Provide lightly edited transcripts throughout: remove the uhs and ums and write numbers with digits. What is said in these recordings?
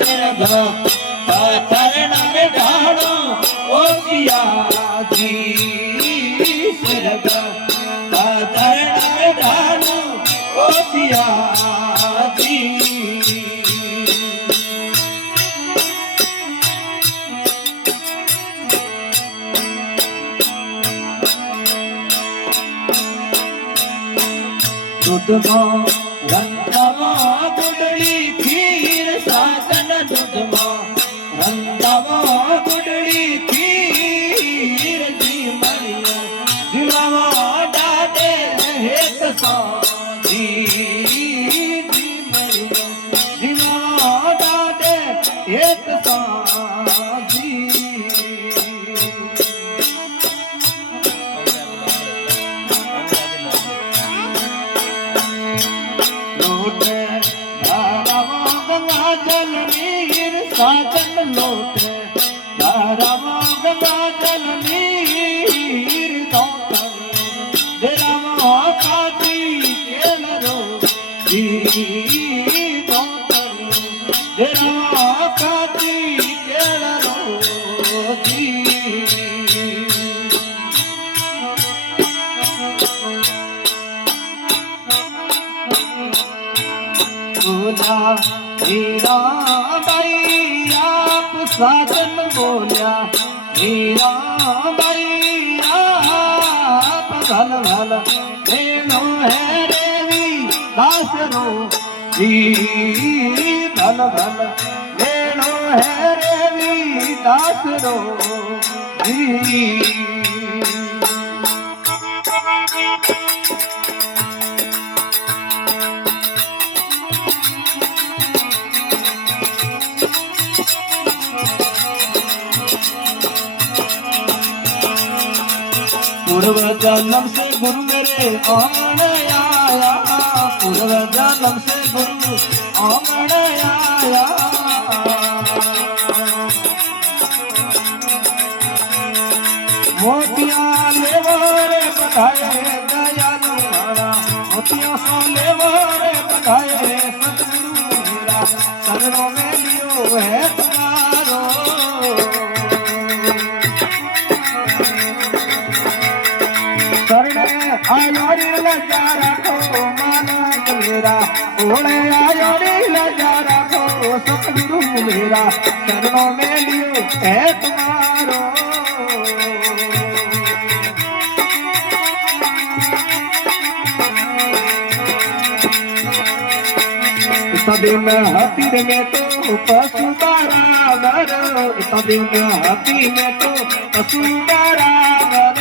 सरग पत्थर में ढालो ओ सिया जी सरग पत्थर में ढालो ओ सिया जी दूधमा रंगमा गुडली खीर साजन दूधमा रंगमा गुडली खीर जी मरियो दिलवा डाटे हेत साजी जी मरियो दिलवा डाटे हेत साजी साजन लोटे रामा गंगा जल नीर दौतन देरामा काजी केलरो जी दौतन देरामा काजी केलरो जी बोला हीरा बाई आप साजन बोलिया हीरा बाई आप भल भल भेणो है रेवी दासरो जी भल भल भेणो है रेवी दासरो जी पूर्व जन्म से गुरु मेरे आंगन आया पूर्व जन्म से गुरु आंगन आया मोतिया लेवारे बधाए दयालु मारा मोतिया सो लेवारे बधाए सतगुरु मेरा शरणों में लियो है तुम्हारो आयोरी लजा रखो मानक मेरा ओले आयोरी लजा रखो सतगुरु मेरा शरणों में लियो है तुम्हारो सदिन हाथी में तो पशु बराबर सदिन हाथी में तो पशु बराबर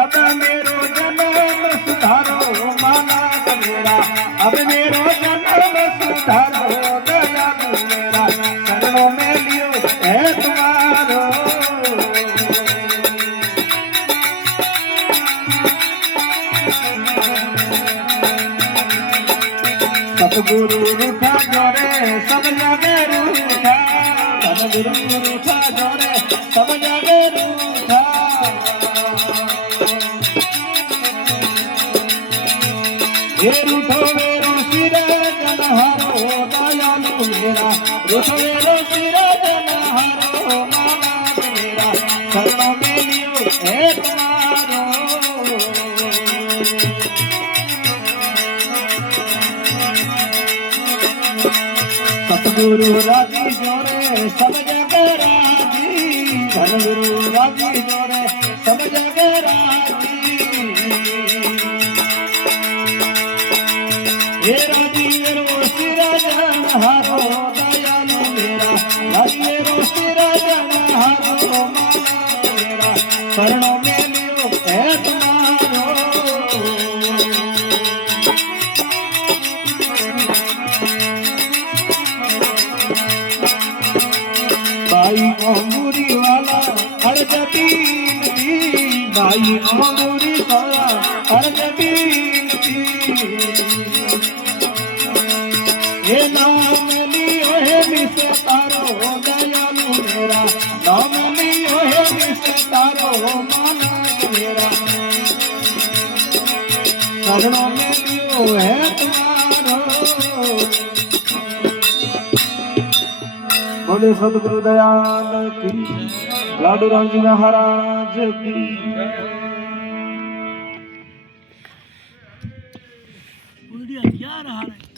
अब मेरो जन्म सुधारो मानक मेरा अब मेरो जन्म सुधारो दयालु मेरा शरणों में लियो है तुम्हारो सतगुरु रूठा जोरे सब जगे रूठा सतगुरु रूठा जोरे सब जगे रूठा ये रूठो मेरो सिर जनहारो दयालु मेरा रूठो मेरो सिर जनहारो मानक मेरा शरणों में लियो है तुम्हारो सतगुरु राजी जोरे सब जगह राजी सतगुरु राजी जोरे सब जगह राजी हे राजी मेरो सिरा जनहारो दयालु मेरा राजी मेरो सिरा जनहारो मानक मेरा शरणों में लियो है तुम्हारो भाई अमूरी वाला हर जबीन की भाई अमूरी वाला हर जबीन की ये नाम लियो है मिसे तारो दयालु मेरा नाम लियो है मिसे तारो मानक मेरा शरणों में મેલ્યો હે તમારો બોલે સદગુરુ દયાલ કી લાડુ રામજી મહારાજ કી क्या रहा है